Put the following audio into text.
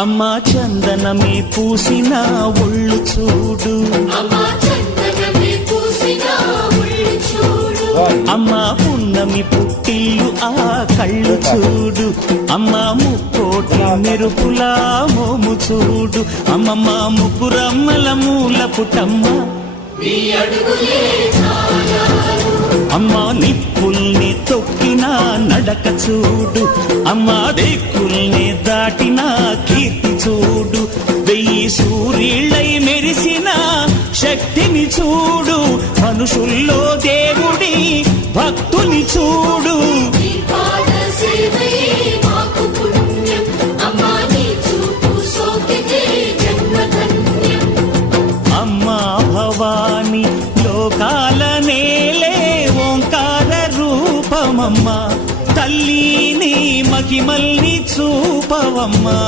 అమ్మా చందనమే పూసిన ఒళ్ళు చూడు, అమ్మా పున్నమి పుట్టిల్లు ఆ కళ్ళు చూడు, అమ్మా ముక్కోటి మెరుపులా మోము చూడు, అమ్మమ్మ ముగ్గురమ్మల మూల పుటమ్మ అమ్మా నిప్పుల్ని తొక్కిన నడక చూడు, అమ్మా దిక్కుల్ని దాటిన కీర్తి చూడు, 1000 సూర్యుళ్ళై మెరిసిన శక్తిని చూడు, మనుషుల్లో దేవుడి భక్తుని చూడు. అమ్మా భవాని లోకాల నేలే ఓంకార రూపమమ్మా, తల్లిని మహిమల్ని చూపవమ్మా.